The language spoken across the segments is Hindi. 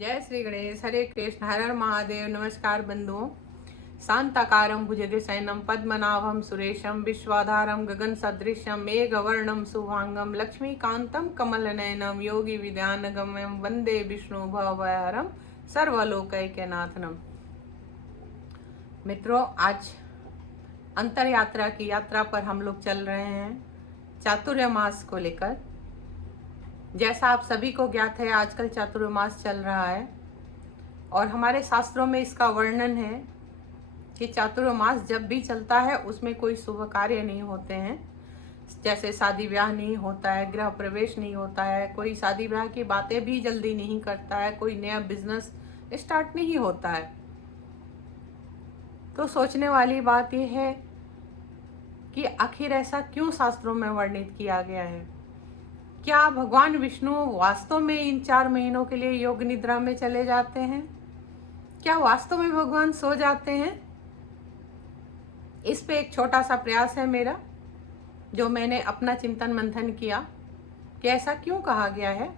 जय श्री गणेश। हरे कृष्ण। हर हर महादेव। नमस्कार बंधुओं। शांताकारं भुजगशयनं पद्मनाभं सुरेशं विश्वाधारं गगन सदृशं मेघवर्णं शुभांगं लक्ष्मीकांतं कमलनयनं योगी विद्यानगम्यं वंदे विष्णु भवभयहरं सर्वलोकैकनाथनम। मित्रों, आज अंतर यात्रा की यात्रा पर हम लोग चल रहे हैं चातुर्मास को लेकर। जैसा आप सभी को ज्ञात है, आजकल चातुर्मास चल रहा है और हमारे शास्त्रों में इसका वर्णन है कि चातुर्मास जब भी चलता है उसमें कोई शुभ कार्य नहीं होते हैं। जैसे शादी ब्याह नहीं होता है, गृह प्रवेश नहीं होता है, कोई शादी ब्याह की बातें भी जल्दी नहीं करता है, कोई नया बिजनेस स्टार्ट नहीं होता है। तो सोचने वाली बात यह है कि आखिर ऐसा क्यों शास्त्रों में वर्णित किया गया है। क्या भगवान विष्णु वास्तव में इन 4 महीनों के लिए योग निद्रा में चले जाते हैं? क्या वास्तव में भगवान सो जाते हैं? इस पे एक छोटा सा प्रयास है मेरा, जो मैंने अपना चिंतन मंथन किया कि ऐसा क्यों कहा गया है।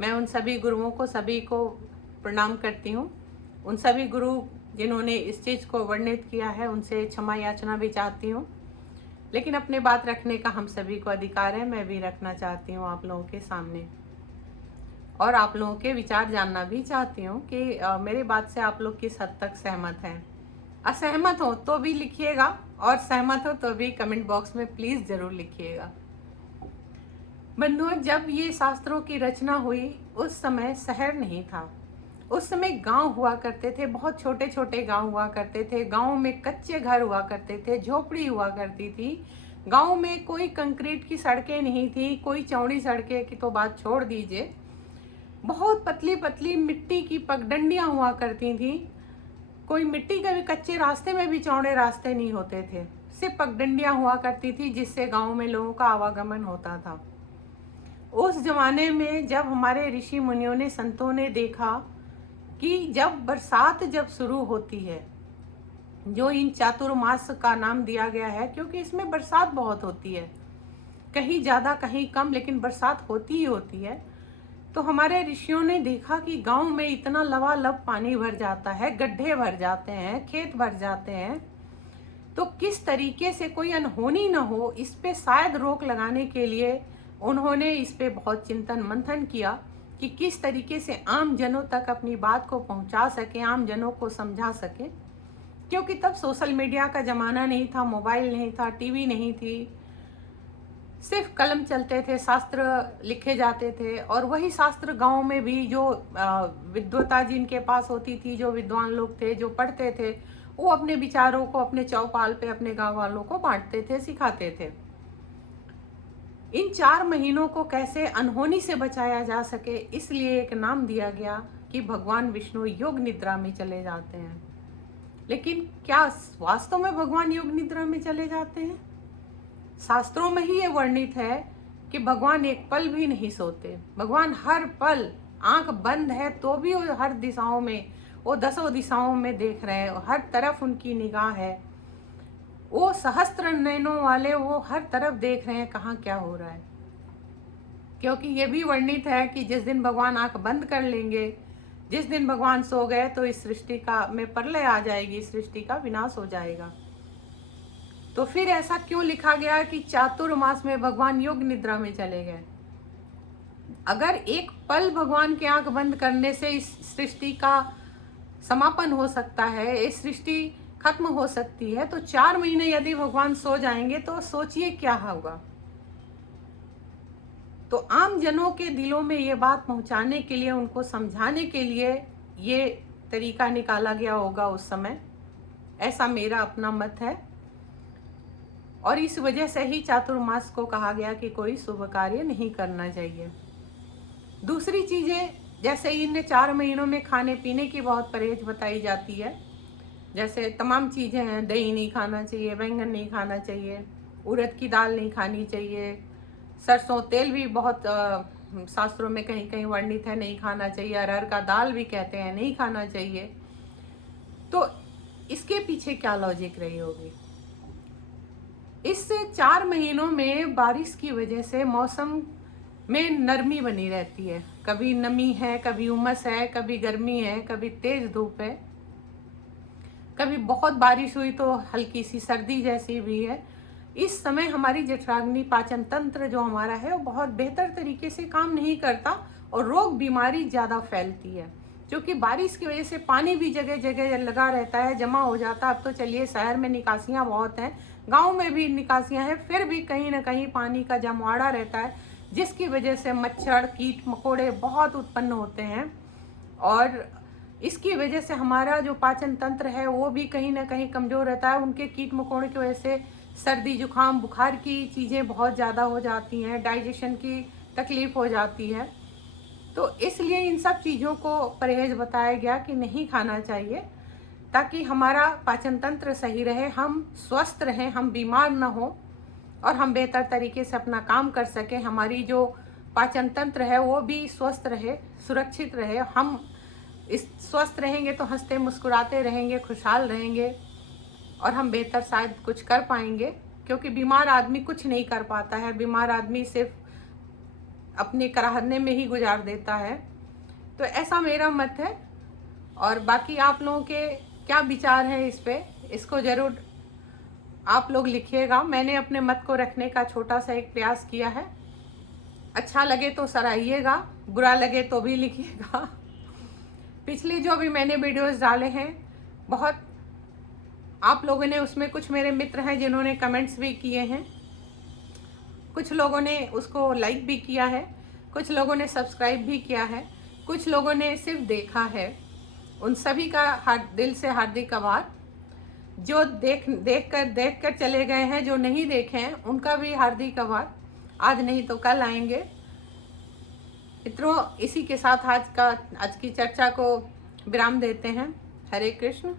मैं उन सभी गुरुओं को, सभी को प्रणाम करती हूँ। उन सभी गुरु जिन्होंने इस चीज़ को वर्णित किया है, उनसे क्षमा याचना भी चाहती हूँ। लेकिन अपने बात रखने का हम सभी को अधिकार है। मैं भी रखना चाहती हूँ आप लोगों के सामने, और आप लोगों के विचार जानना भी चाहती हूँ कि मेरी बात से आप लोग किस हद तक सहमत हैं। असहमत हो तो भी लिखिएगा, और सहमत हो तो भी कमेंट बॉक्स में प्लीज़ ज़रूर लिखिएगा। बंधुओं, जब ये शास्त्रों की रचना हुई उस समय शहर नहीं था। उस समय गांव हुआ करते थे, बहुत छोटे छोटे गांव हुआ करते थे। गांव में कच्चे घर हुआ करते थे, झोपड़ी हुआ करती थी। गांव में कोई कंक्रीट की सड़कें नहीं थी, कोई चौड़ी सड़कें की तो बात छोड़ दीजिए। बहुत पतली पतली मिट्टी की पगडंडियां हुआ करती थी। कोई मिट्टी के भी कच्चे रास्ते में भी चौड़े रास्ते नहीं होते थे, सिर्फ पगडंडियां हुआ करती थी जिससे गाँव में लोगों का आवागमन होता था। उस जमाने में जब हमारे ऋषि मुनियों ने, संतों ने देखा कि जब बरसात जब शुरू होती है, जो इन चातुर्मास का नाम दिया गया है क्योंकि इसमें बरसात बहुत होती है, कहीं ज़्यादा कहीं कम, लेकिन बरसात होती ही होती है। तो हमारे ऋषियों ने देखा कि गांव में इतना लबालब पानी भर जाता है, गड्ढे भर जाते हैं, खेत भर जाते हैं, तो किस तरीके से कोई अनहोनी न हो, इस पे शायद रोक लगाने के लिए उन्होंने इस पे बहुत चिंतन मंथन किया कि किस तरीके से आम जनों तक अपनी बात को पहुंचा सके, आम जनों को समझा सके। क्योंकि तब सोशल मीडिया का ज़माना नहीं था, मोबाइल नहीं था, टीवी नहीं थी, सिर्फ कलम चलते थे, शास्त्र लिखे जाते थे। और वही शास्त्र गांव में भी जो विद्वता जिनके पास होती थी, जो विद्वान लोग थे, जो पढ़ते थे, वो अपने विचारों को अपने चौपाल पे अपने गाँव वालों को बांटते थे, सिखाते थे। इन 4 महीनों को कैसे अनहोनी से बचाया जा सके, इसलिए एक नाम दिया गया कि भगवान विष्णु योग निद्रा में चले जाते हैं। लेकिन क्या वास्तव में भगवान योग निद्रा में चले जाते हैं? शास्त्रों में ही ये वर्णित है कि भगवान एक पल भी नहीं सोते। भगवान हर पल, आंख बंद है तो भी वो हर दिशाओं में, वो 10 दिशाओं में देख रहे हैं, हर तरफ उनकी निगाह है। वो सहस्त्र नयनों वाले, वो हर तरफ देख रहे हैं कहाँ क्या हो रहा है। क्योंकि ये भी वर्णित है कि जिस दिन भगवान आंख बंद कर लेंगे, जिस दिन भगवान सो गए, तो इस सृष्टि का में प्रलय आ जाएगी, सृष्टि का विनाश हो जाएगा। तो फिर ऐसा क्यों लिखा गया कि चातुर्मास में भगवान योग निद्रा में चले गए? अगर एक पल भगवान के आंख बंद करने से इस सृष्टि का समापन हो सकता है, इस सृष्टि खत्म हो सकती है, तो 4 महीने यदि भगवान सो जाएंगे तो सोचिए क्या होगा। तो आम जनों के दिलों में ये बात पहुंचाने के लिए, उनको समझाने के लिए ये तरीका निकाला गया होगा उस समय, ऐसा मेरा अपना मत है। और इस वजह से ही चातुर्मास को कहा गया कि कोई शुभ कार्य नहीं करना चाहिए। दूसरी चीजें, जैसे इन 4 महीनों में खाने पीने की बहुत परहेज बताई जाती है। जैसे तमाम चीज़ें हैं, दही नहीं खाना चाहिए, बैंगन नहीं खाना चाहिए, उड़द की दाल नहीं खानी चाहिए, सरसों तेल भी बहुत शास्त्रों में कहीं कहीं वर्णित है, नहीं खाना चाहिए। अरहर का दाल भी कहते हैं नहीं खाना चाहिए। तो इसके पीछे क्या लॉजिक रही होगी? इस 4 महीनों में बारिश की वजह से मौसम में नरमी बनी रहती है, कभी नमी है, कभी उमस है, कभी गर्मी है, कभी तेज धूप है, कभी बहुत बारिश हुई तो हल्की सी सर्दी जैसी भी है। इस समय हमारी जठराग्नि पाचन तंत्र जो हमारा है वो बहुत बेहतर तरीके से काम नहीं करता और रोग बीमारी ज़्यादा फैलती है, क्योंकि बारिश की वजह से पानी भी जगह जगह लगा रहता है, जमा हो जाता है। अब तो चलिए शहर में निकासियाँ बहुत हैं, गांव में भी निकासियाँ हैं, फिर भी कहीं ना कहीं पानी का जमावड़ा रहता है, जिसकी वजह से मच्छर कीट मकोड़े बहुत उत्पन्न होते हैं और इसकी वजह से हमारा जो पाचन तंत्र है वो भी कहीं ना कहीं कमज़ोर रहता है। उनके कीट मकोड़े की वजह से सर्दी जुकाम बुखार की चीज़ें बहुत ज़्यादा हो जाती हैं, डाइजेशन की तकलीफ़ हो जाती है। तो इसलिए इन सब चीज़ों को परहेज बताया गया कि नहीं खाना चाहिए, ताकि हमारा पाचन तंत्र सही रहे, हम स्वस्थ रहें, हम बीमार ना हो और हम बेहतर तरीके से अपना काम कर सकें। हमारी जो पाचन तंत्र है वो भी स्वस्थ रहे, सुरक्षित रहे। हम इस स्वस्थ रहेंगे तो हंसते मुस्कुराते रहेंगे, खुशहाल रहेंगे और हम बेहतर शायद कुछ कर पाएंगे, क्योंकि बीमार आदमी कुछ नहीं कर पाता है। बीमार आदमी सिर्फ अपने कराहने में ही गुजार देता है। तो ऐसा मेरा मत है और बाकी आप लोगों के क्या विचार हैं इस पे, इसको ज़रूर आप लोग लिखिएगा। मैंने अपने मत को रखने का छोटा सा एक प्रयास किया है। अच्छा लगे तो सराहिएगा, बुरा लगे तो भी लिखिएगा। पिछली जो भी मैंने वीडियोस डाले हैं बहुत आप लोगों ने, उसमें कुछ मेरे मित्र हैं जिन्होंने कमेंट्स भी किए हैं, कुछ लोगों ने उसको लाइक भी किया है, कुछ लोगों ने सब्सक्राइब भी किया है, कुछ लोगों ने सिर्फ देखा है। उन सभी का दिल से हार्दिक आभार। जो देख कर चले गए हैं, जो नहीं देखे हैं उनका भी हार्दिक आभार। आज नहीं तो कल आएंगे। मित्रों, इसी के साथ आज की चर्चा को विराम देते हैं। हरे कृष्ण।